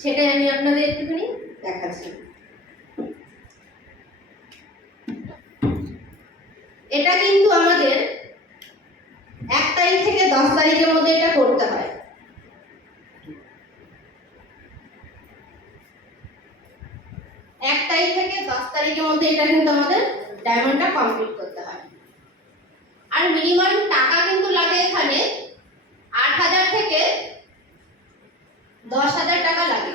সেটাই আমি আপনাদের একটুখানি দেখাচ্ছি। এটা কিন্তু আমাদের 1 তারিখ থেকে 10 তারিখের মধ্যে এটা করতে হয়। এক তারিখ থেকে 10 তারিখের মধ্যে এটা কিন্তু আমাদের ডায়মন্ডটা কমপ্লিট করতে হয়। আর মিনিমাম টাকা কিন্তু লাগে এখানে 8,000 থেকে 10,000 টাকা লাগে।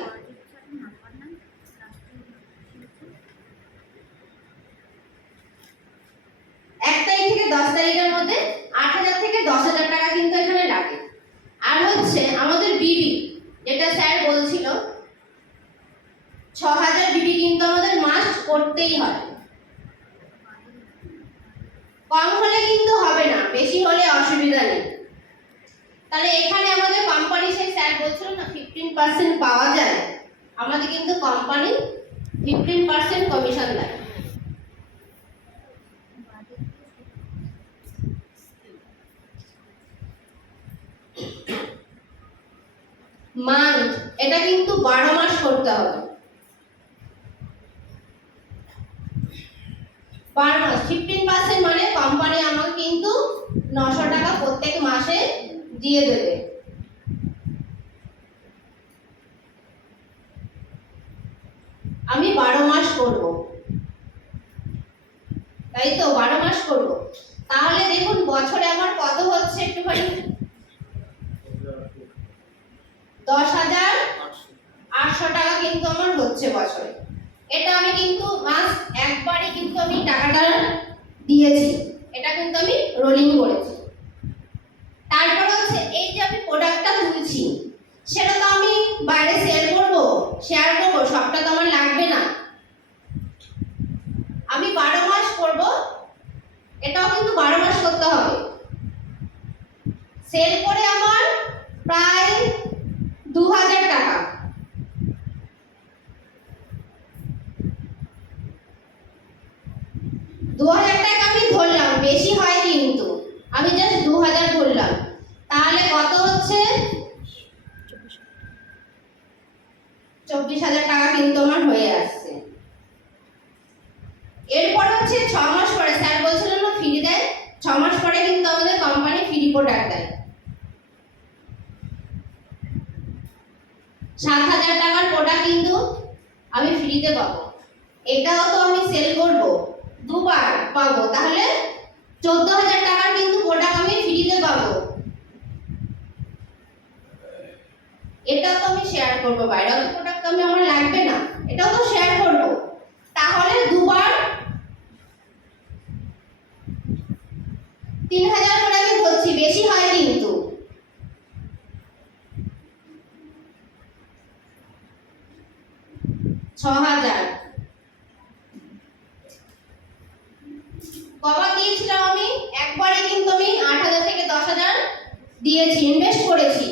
এক তারিখ থেকে 10 তারিখের মধ্যে 8,000 থেকে 10,000 টাকা কিন্তু এখানে লাগে। আর হচ্ছে আমাদের বিবি, যেটা স্যার বলছিল 6,000 বিবি কিন্তু আমাদের মাস্ট করতেই হয়। কম হলে কিন্তু হবে না, বেশি হলে অসুবিধা নেই। তাহলে এখানে আমাদের কোম্পানি, সেই স্যার বলছিল না 15% পাওয়া যায়, আমাদের কিন্তু কোম্পানি 15% কমিশন দেয়। মান্থ, এটা কিন্তু 12 মাস করতে হবে। 12 মাস 15% মানে কোম্পানি আমাকে কিন্তু 900 টাকা প্রত্যেক মাসে দিয়ে দেবে। আমি 12 মাস করব, তাই তো 12 মাস করব। তাহলে দেখুন বছরে আমার কত হচ্ছে একটুখানি, 10,800 টাকা কিন্তু আমার হচ্ছে বছরে। এটা আমি কিন্তু মাস একবারই কিন্তু আমি টাকাটা দিয়েছি, এটা কিন্তু আমি রোলিং করেছি। তারপর হচ্ছে এই যে আমি প্রোডাক্টটা তুলছি, সেটা তো আমি বাইরে সেল করব, শেয়ার করব, সবটা তো আমার লাগবে না। আমি 12 মাস করব, এটাও কিন্তু 12 মাস করতে হবে। সেল করে আমার প্রায় 2,000 টাকা, 2,000 টাকা আমি ধরলাম, বেশি হয় কিন্তু আমি জাস্ট 2,000 ধরলাম। তাহলে কত হচ্ছে, 24,000 টাকা কিন্তু আমার হয়ে আসছে। এরপর হচ্ছে 6 মাস পরে, স্যার বলছিলেন না ফ্রি দেয়, 6 মাস পরে কিন্তু আমাদের কোম্পানি ফ্রি প্রোডাক্ট দেয়। 7,000 টাকার প্রোডাক্ট কিন্তু আমি ফ্রিতে পাবো। এটাও তো আমি সেল করব, দুবার পাবো, তাহলে 14,000 টাকার কিন্তু প্রোডাক্ট আমি ফ্রিতে পাবো। এটাও তো আমি শেয়ার করব, বাইরেও তো প্রোডাক্ট আমি আমার লাগবে না, এটাও তো শেয়ার করব। তাহলে দুবার 3,000 করে আমি ধরছি, বেশি হয় কিন্তু। কবার দিয়েছিলাম আমি, একবারে কিন্তু আমি 8,000 থেকে 10,000 দিয়েছি, ইনভেস্ট করেছি।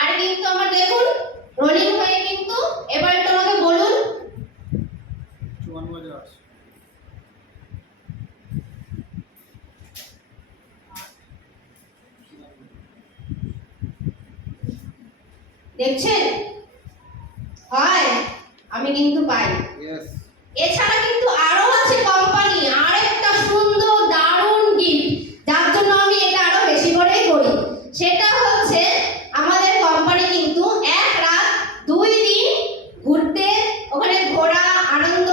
আর কিন্তু আমার দেখুন রোলিং হয়ে কিন্তু, এবার একটু আমাকে বলুন 54,800। দেখছেন হয়, আমি কিন্তু পাই। এছাড়া কিন্তু আরো আছে কোম্পানি আরেকটা সুন্দর দারুণ গিফট, যার জন্য আমি এটা আরো বেশি করেই করি। সেটা হচ্ছে আমাদের কোম্পানি কিন্তু 1 রাত 2 দিন ঘুরতে, ওখানে ঘোরা, আনন্দ,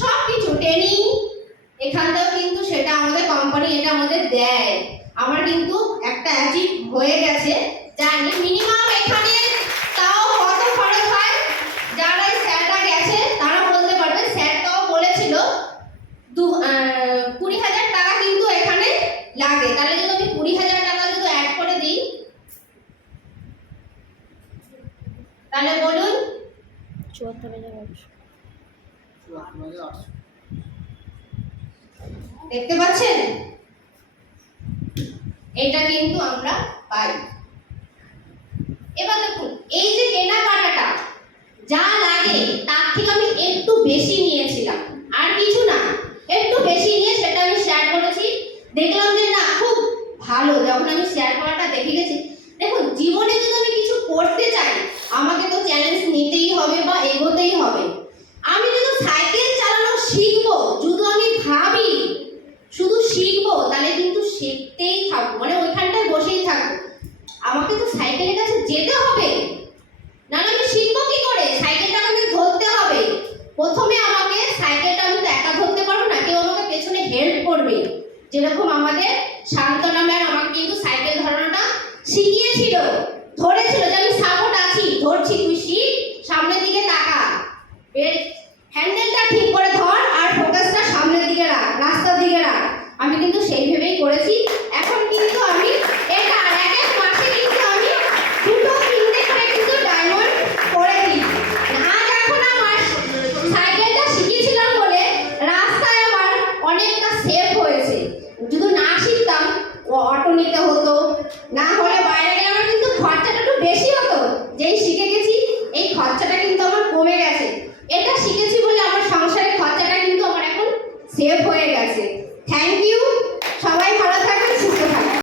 সবকিছু ট্রেনিং, এখানটাও কিন্তু সেটা আমাদের কোম্পানি এটা আমাদের দেয়। আমার কিন্তু একটা অ্যাচিভ হয়ে গেছে, জানি মিনিমাম এখানে তাও কত খরচ হয়, যারা স্যাররা গেছে তারা বলতে পারবে। স্যারটাও বলেছিল 20,000 টাকা কিন্তু এখানে লাগে। তাহলে যদি আমি 20,000 টাকা যদি অ্যাড করে দিই, তাহলে বলুন 54,800। দেখতে পাচ্ছেন, এটা কিন্তু আমরা পাই। এবার দেখুন এই যে কেনাকাটাটা যা লাগে তার থেকে আমি একটু বেশি নিয়েছিলাম, আর কিছু না, একটু বেশি নিয়ে সেটা আমি শেয়ার করেছি। দেখলাম যে না খুব ভালো, যখন আমি শেয়ার করাটা দেখে গেছি। দেখুন জীবনে যদি আমি কিছু করতে চাই, আমাকে তো চ্যালেঞ্জ নিতেই যেরকম আমাদের শান্তনা ম্যাম আমাকে কিন্তু সাইকেল ধরানোটা শিখিয়েছিল, ধরেছিল যে আমি সাপোর্ট আছি, ধরছি, তুই শিখ, সামনের দিকে তাকা, হ্যান্ডেলটা ঠিক করে ধর আর ফোকাসটা সামনের দিকে রাখ, রাস্তার দিকে রাখ। আমি কিন্তু সেই ভেবেই করেছি। এখন কিন্তু আমি এটা এক এক মাসে কিন্তু আমি 2-3টে করে কিন্তু ডায়মন্ড করে দিই। আজ এখন আমার সাইকেলটা শিখেছিলাম বলে রাস্তায় আমার অনেকটা সেফ হয়েছে। যদি না শিখতাম অটো নিতে হতো, না হলে বাইরে গেলে আমার কিন্তু খরচাটা একটু বেশি হতো। যেই শিখে গেছি এই খরচাটা কিন্তু আমার কমে গেছে। এটা শিখেছি বলে আমার সংসারের খরচাটা কিন্তু আমার এখন সেভ হয়ে গেছে।